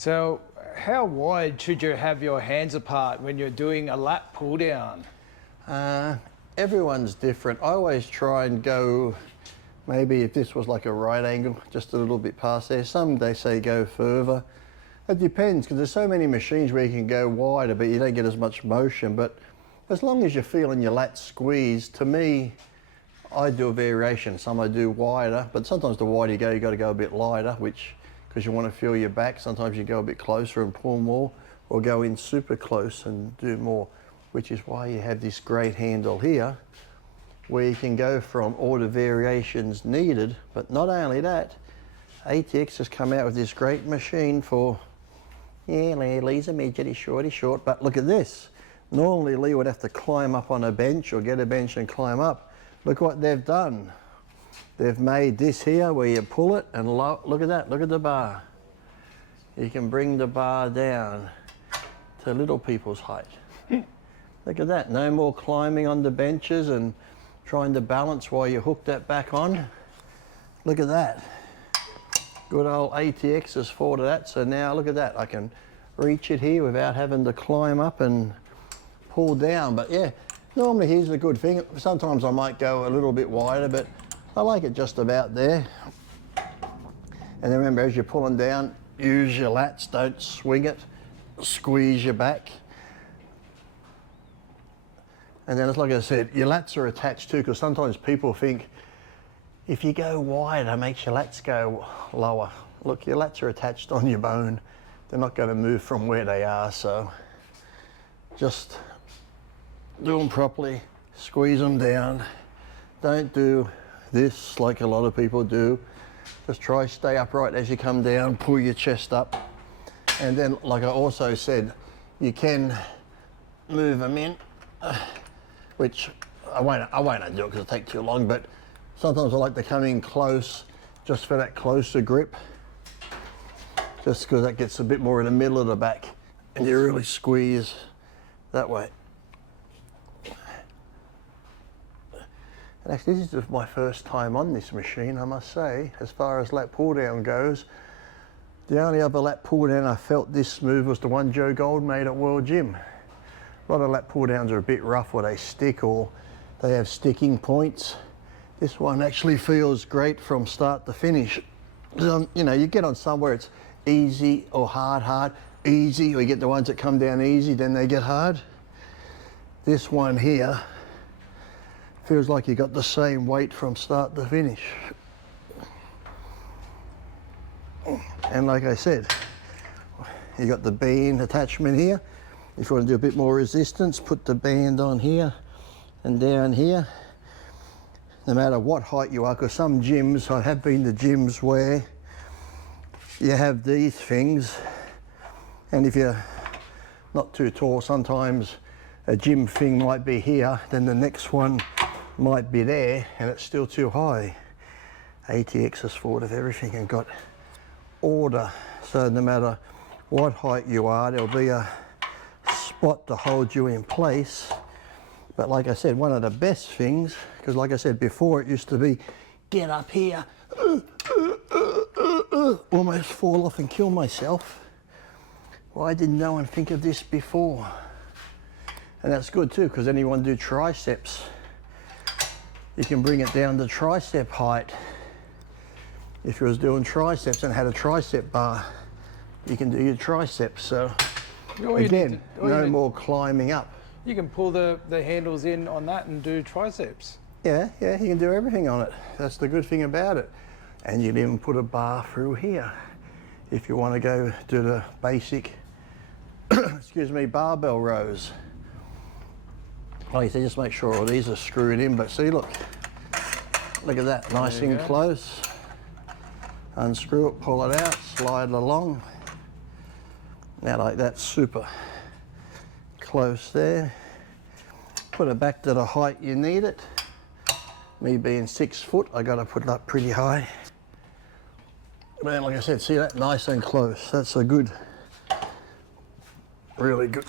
So how wide should you have your hands apart when you're doing a lat pull down? Everyone's different. I always try and go, maybe if this was like a right angle, just a little bit past there. Some they say go further. It depends, because there's so many machines where you can go wider, but you don't get as much motion. But as long as you're feeling your lats squeeze, to me, I do a variation. Some I do wider, but sometimes the wider you got to go a bit lighter, which, because you want to feel your back, sometimes you go a bit closer and pull more, or go in super close and do more, which is why you have this great handle here, where you can go from all the variations needed. But not only that, ATX has come out with this great machine for, yeah, Lee's a midget, he's short, but look at this. Normally Lee would have to climb up on a bench or get a bench and climb up. Look what they've done. They've made this here where you pull it and look at that, look at the bar. You can bring the bar down to little people's height. Look at that, no more climbing on the benches and trying to balance while you hook that back on. Look at that. Good old ATX has thought of that, so now look at that. I can reach it here without having to climb up and pull down. But yeah, normally here's the good thing. Sometimes I might go a little bit wider, but I like it just about there. And then remember, as you're pulling down, use your lats, don't swing it, squeeze your back. And then it's like I said, your lats are attached too, because sometimes people think if you go wider, it makes your lats go lower. Look, your lats are attached on your bone. They're not going to move from where they are, so just do them properly, squeeze them down. Don't do this like a lot of people do. Just try stay upright as you come down, pull your chest up. And then, like I also said, you can move them in, which I won't do it because it'll take too long, but sometimes I like to come in close just for that closer grip, just because that gets a bit more in the middle of the back and you really squeeze that way. And actually this is my first time on this machine, I must say, as far as lat pull down goes. The only other lat pull down I felt this smooth was the one Joe Gold made at World Gym. A lot of lat pull downs are a bit rough where they stick or they have sticking points. This one actually feels great from start to finish. You know, you get on somewhere it's easy or hard, easy, or you get the ones that come down easy, then they get hard. This one here feels like you got the same weight from start to finish. And like I said, you got the band attachment here. If you want to do a bit more resistance, put the band on here and down here. No matter what height you are, because some gyms, I have been to gyms where you have these things, and if you're not too tall, sometimes a gym thing might be here, then the next one might be there, and it's still too high. ATX has thought of everything and got order, so no matter what height you are, there'll be a spot to hold you in place. But like I said, one of the best things, because like I said before, it used to be get up here, almost fall off and kill myself. Why did no one think of this before? And that's good too, because then you want to do triceps. You can bring it down to tricep height. If you was doing triceps and had a tricep bar, you can do your triceps. So again, no more climbing up. You can pull the handles in on that and do triceps. Yeah, you can do everything on it. That's the good thing about it. And you can even put a bar through here if you want to go do the basic, excuse me, barbell rows. Like I said, just make sure all these are screwed in, but see, look at that, nice and close. Unscrew it, pull it out, slide it along. Now like that, super close there. Put it back to the height you need it. Me being 6 foot, I got to put it up pretty high. But like I said, see that, nice and close. That's a good, really good,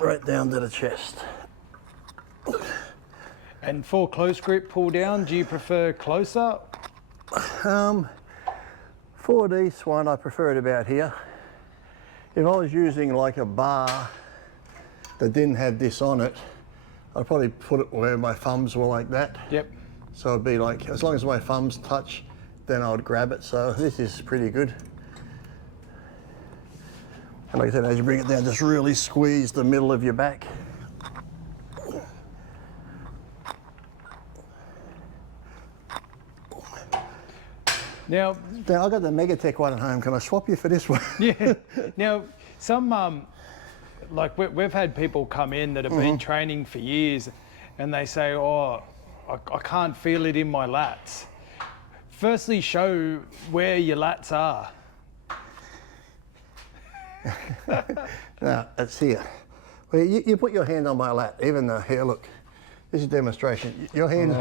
right down to the chest. And for close grip pull down, do you prefer closer? For this one, I prefer it about here. If I was using like a bar that didn't have this on it, I'd probably put it where my thumbs were like that. Yep. So it'd be like, as long as my thumbs touch, then I would grab it. So this is pretty good. And like I said, as you bring it down, just really squeeze the middle of your back. Now I've got the Megatech one at home. Can I swap you for this one? yeah. Now, some like we've had people come in that have been training for years, and they say, "Oh, I can't feel it in my lats." Firstly, show where your lats are. Now, it's here. Well, you put your hand on my lat, even though, here, look, this is demonstration. Your hand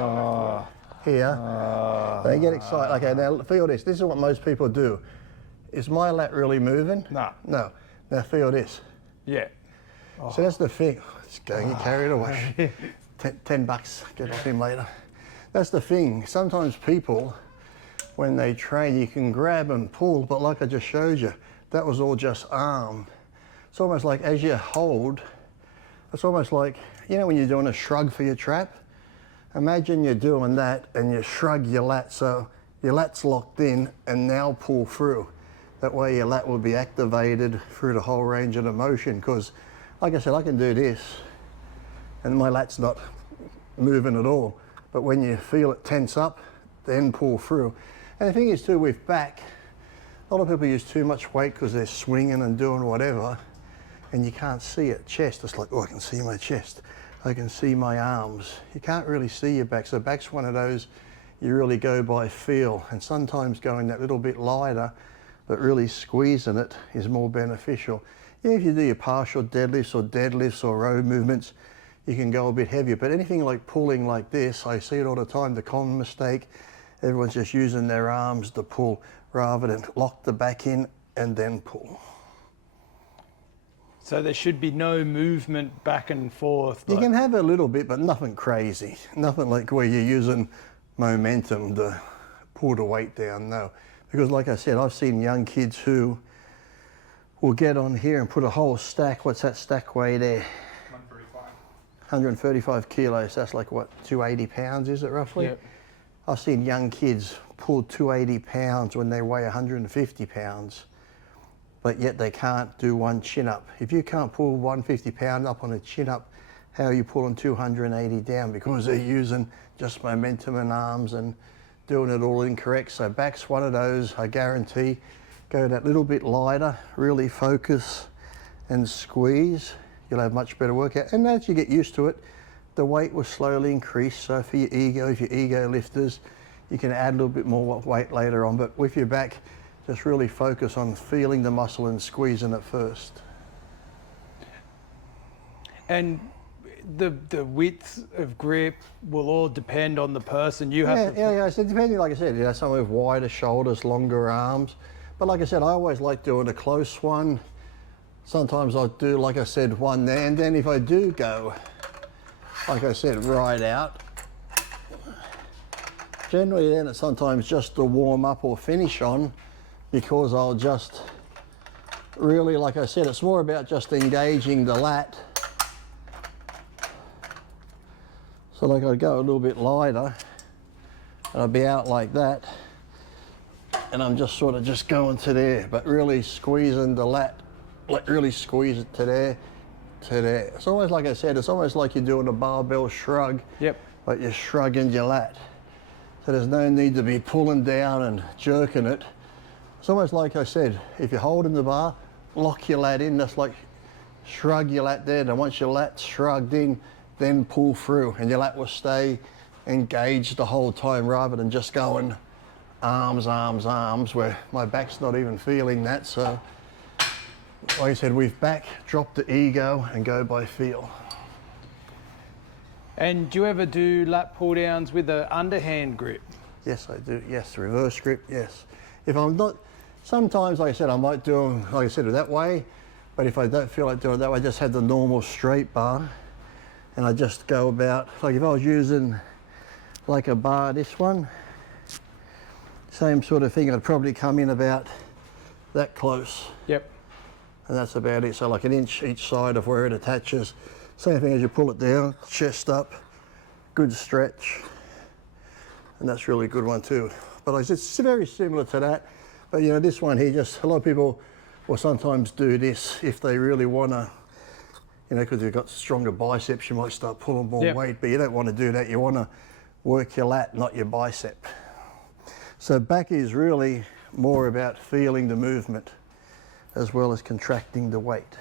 here, they get excited. Okay, now feel this. This is what most people do. Is my lat really moving? No. No. Now feel this. Yeah. So that's the thing. It's going to get carried away. $10, get off him later. That's the thing. Sometimes people, when they train, you can grab and pull, but like I just showed you, that was all just arm. It's almost like as you hold, it's almost like, you know when you're doing a shrug for your trap? Imagine you're doing that and you shrug your lat, so your lat's locked in and now pull through. That way your lat will be activated through the whole range of the motion, because like I said, I can do this and my lat's not moving at all. But when you feel it tense up, then pull through. And the thing is too, with back, a lot of people use too much weight because they're swinging and doing whatever, and you can't see it. Chest, it's like, oh, I can see my chest. I can see my arms. You can't really see your back. So back's one of those you really go by feel, and sometimes going that little bit lighter, but really squeezing it is more beneficial. Yeah, if you do your partial deadlifts or row movements, you can go a bit heavier, but anything like pulling like this, I see it all the time, the common mistake, everyone's just using their arms to pull rather than lock the back in and then pull. So there should be no movement back and forth. You can have a little bit, but nothing crazy. Nothing like where you're using momentum to pull the weight down, no. Because like I said, I've seen young kids who will get on here and put a whole stack, what's that stack weigh there? 135 kilos, that's like what, 280 pounds is it roughly? Yep. I've seen young kids pull 280 pounds when they weigh 150 pounds, but yet they can't do one chin up. If you can't pull 150 pound up on a chin up, how are you pulling 280 down? Because they're using just momentum and arms and doing it all incorrect. So back's one of those, I guarantee, go that little bit lighter, really focus and squeeze. You'll have much better workout. And as you get used to it, the weight will slowly increase. So for your ego, if you're ego lifters, you can add a little bit more weight later on. But with your back, just really focus on feeling the muscle and squeezing it first. And the width of grip will all depend on the person. You have Yeah, so depending, like I said, you know, some with wider shoulders, longer arms. But like I said, I always like doing a close one. Sometimes I'll do, like I said, one there, and then if I do go, like I said, right out, generally then it's sometimes just to warm up or finish on, because I'll just really, like I said, it's more about just engaging the lat. So like I'd go a little bit lighter, and I'd be out like that, and I'm just sort of just going to there, but really squeezing the lat. Like really squeeze it to there, to there. It's almost like I said, it's almost like you're doing a barbell shrug. Yep. But you're shrugging your lat. So there's no need to be pulling down and jerking it. It's almost like I said, if you're holding the bar, lock your lat in. That's like shrug your lat there. And once your lat's shrugged in, then pull through, and your lat will stay engaged the whole time rather than just going arms, arms, arms, where my back's not even feeling that. So like I said, with back, drop the ego and go by feel. And do you ever do lat pull downs with an underhand grip? Yes, I do. Yes, reverse grip, yes. If I'm not, sometimes, like I said, I might do them, like I said, that way, but if I don't feel like doing it that way, I just have the normal straight bar, and I just go about, like if I was using like a bar, this one, same sort of thing, I'd probably come in about that close. Yep. And that's about it. So like 1 inch each side of where it attaches. Same thing as you pull it down, chest up, good stretch. And that's really a good one too. But it's very similar to that. But you know, this one here, just a lot of people will sometimes do this if they really want to, you know, because you've got stronger biceps, you might start pulling more weight, but you don't want to do that. You want to work your lat, not your bicep. So back is really more about feeling the movement as well as contracting the weight.